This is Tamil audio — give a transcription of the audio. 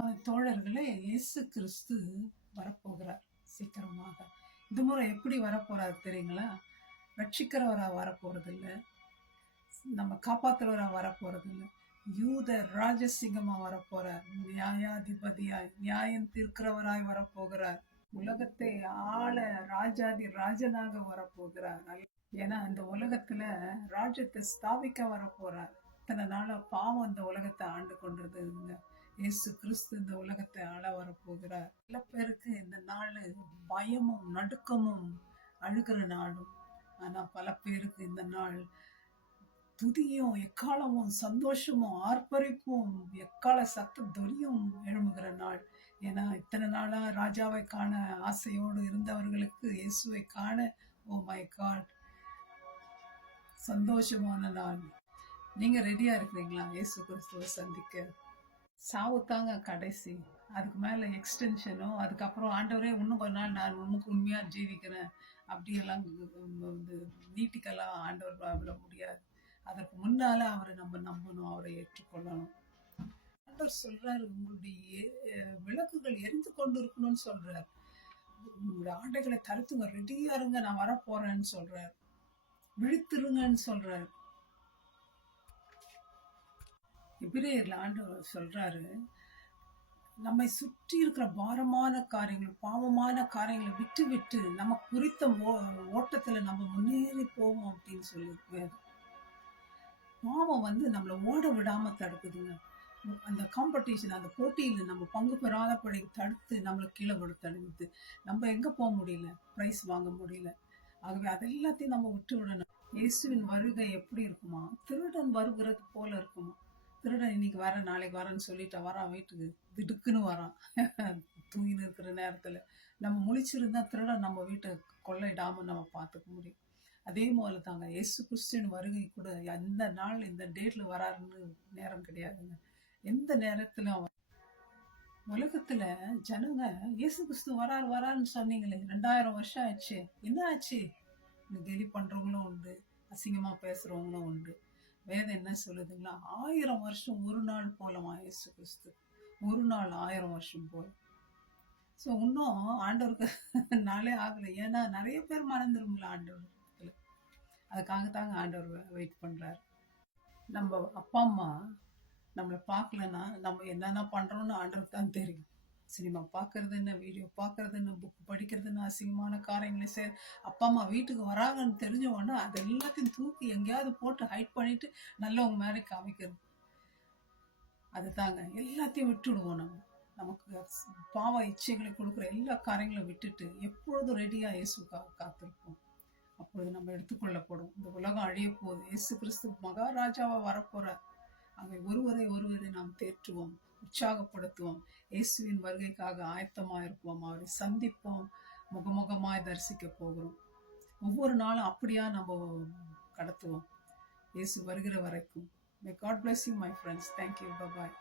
பிரியமான தோழர்களே, இயேசு கிறிஸ்து வரப்போகிறார் சீக்கிரமாக. இந்த முறை எப்படி வரப்போறாரு தெரியுங்களா? ரட்சிக்கிறவரா வரப்போறதில்ல, நம்ம காப்பாத்துறவரா வரப்போறதில்ல. யூத ராஜசிங்கமா வரப்போறார். நியாயாதிபதியாய் நியாயம் தீர்க்கிறவராய் வரப்போகிறார். உலகத்தை ஆள ராஜாதி ராஜனாக வரப்போகிறார். ஏன்னா இந்த உலகத்துல ராஜ்யத்தை ஸ்தாபிக்க வரப்போறார். இத்தனை நாளா பாவம் இந்த உலகத்தை ஆண்டு கொண்டிருந்ததுங்க. இயேசு கிறிஸ்து இந்த உலகத்தை ஆள வரப்போகிறார். சில பேருக்கு இந்த நாள் பயமும் நடுக்கமும் அழுகிற நாளும், ஆனா பல பேருக்கு இந்த நாள் துதியும் எக்காலமும் சந்தோஷமும் ஆர்ப்பரிப்பும் எக்கால சத்த துரியும் எழும்புகிற நாள். ஏன்னா இத்தனை நாளா ராஜாவை காண ஆசையோடு இருந்தவர்களுக்கு இயேசுவை காண, ஓ மை காட், சந்தோஷமான நாள். நீங்க ரெடியா இருக்கிறீங்களா இயேசு கிறிஸ்துவை சந்திக்க? சாவுத்தாங்க கடைசி, அதுக்கு மேல எக்ஸ்டென்ஷனோ, அதுக்கப்புறம் ஆண்டவரே இன்னும் கொஞ்ச நாள் நான் உனக்கு உண்மையா ஜீவிக்கிறேன் அப்படியெல்லாம் நீட்டிக்கெல்லாம் ஆண்டவர் விட முடியாது. அதற்கு முன்னால அவரை நம்ம நம்பணும், அவரை ஏற்றுக்கொள்ளணும். ஆண்டவர் சொல்றாரு, உங்களுடைய விளக்குகள் எரிந்து கொண்டு இருக்கணும்னு சொல்றாரு. உங்களுடைய ஆடைகளை தடுத்துங்க, ரெடியா இருங்க, நான் வரப்போறேன்னு சொல்றாரு. விழித்திருங்கன்னு சொல்றாரு. எபிரேயர்ல ஆண்டவர் சொல்றாரு, நம்மை சுற்றி இருக்கிற பாரமான காரியங்கள், பாவமான காரியங்களை விட்டு விட்டு நம்ம குறித்த ஓட்டத்துல நம்ம முன்னேறி போவோம் அப்படின்னு சொல்லி. பாவம் நம்மளை ஓட விடாம தடுக்குதுங்க. அந்த காம்படிஷன், அந்த போட்டியில நம்ம பங்கு பெறாதபடி தடுத்து நம்மளை கீழே விட தடுக்குது. நம்ம எங்க போக முடியல, பிரைஸ் வாங்க முடியல. ஆகவே அதெல்லாத்தையும் நம்ம விட்டு விடணும். இயேசுவின் வருகை எப்படி இருக்குமா? திருடன் வருகிறது போல இருக்குமா? திருடன் இன்னைக்கு வர நாளைக்கு வரேன்னு சொல்லிட்டு வரான் வீட்டுக்கு, திடுக்குன்னு வரான். தூங்கின்னு இருக்கிற நேரத்துல நம்ம முழிச்சிருந்தா திருடன் நம்ம வீட்டை கொள்ளையிடாம நம்ம பார்த்துக்க முடியும். அதே போல தாங்க இயேசு கிறிஸ்துவின் வருகை கூட எந்த நாள் இந்த டேட்ல வராருன்னு நேரம் கிடையாதுங்க. எந்த நேரத்துல உலகத்துல ஜனங்க இயேசு கிறிஸ்து வராருன்னு சொன்னீங்களே, 2000 வருஷம் ஆச்சு, என்ன ஆச்சு? கெலி பண்றவங்களும் உண்டு, அசிங்கமா பேசுறவங்களும் உண்டு. வேதம் என்ன சொல்லுதுங்களா? 1000 வருஷம் ஒரு நாள் போலமா இயேசு கிறிஸ்து, ஒரு நாள் 1000 வருஷம் போல. ஸோ இன்னும் ஆண்டவருக்கு நாளே ஆகலை. ஏன்னா நிறைய பேர் மறந்துருங்களா ஆண்டவர். அதுக்காகத்தாங்க ஆண்டவர் வெயிட் பண்றாரு. நம்ம அப்பா அம்மா நம்மளை பார்க்கலன்னா நம்ம என்னென்ன பண்றோம்னு ஆண்டவருக்கு தான் தெரியும். சினிமா பார்க்கறது என்ன, வீடியோ பார்க்கறது என்ன, புக் படிக்கிறதுன்னு, அசிங்கமான காரியங்களை அப்பா அம்மா வீட்டுக்கு வராங்கன்னு தெரிஞ்ச உடனே அது எல்லாத்தையும் தூக்கி எங்கேயாவது போட்டு ஹைட் பண்ணிட்டு நல்லவங்க மாதிரி காமிக்கிறது. அதுதாங்க எல்லாத்தையும் விட்டுடுவோம். நமக்கு பாவ இச்சைகளை கொடுக்குற எல்லா காரியங்களும் விட்டுட்டு எப்பொழுதும் ரெடியா இயேசுக்காக காத்திருப்போம். அப்பொழுது நம்ம எடுத்துக்கொள்ளப்படும். இந்த உலகம் அழிய போகுது, இயேசு கிறிஸ்து மகாராஜாவா வரப்போறார். அவை ஒருவரை நாம் தேற்றுவோம், உற்சாகப்படுத்துவோம். இயேசுவின் வருகைக்காக ஆயத்தமாயிருப்போம், அவரை சந்திப்போம், முகமுகமாய் தரிசிக்க போகிறோம். ஒவ்வொரு நாளும் அப்படியா நம்ம கடத்துவோம் இயேசு வருகிற வரைக்கும். May God bless you, my friends. Thank you. Bye bye.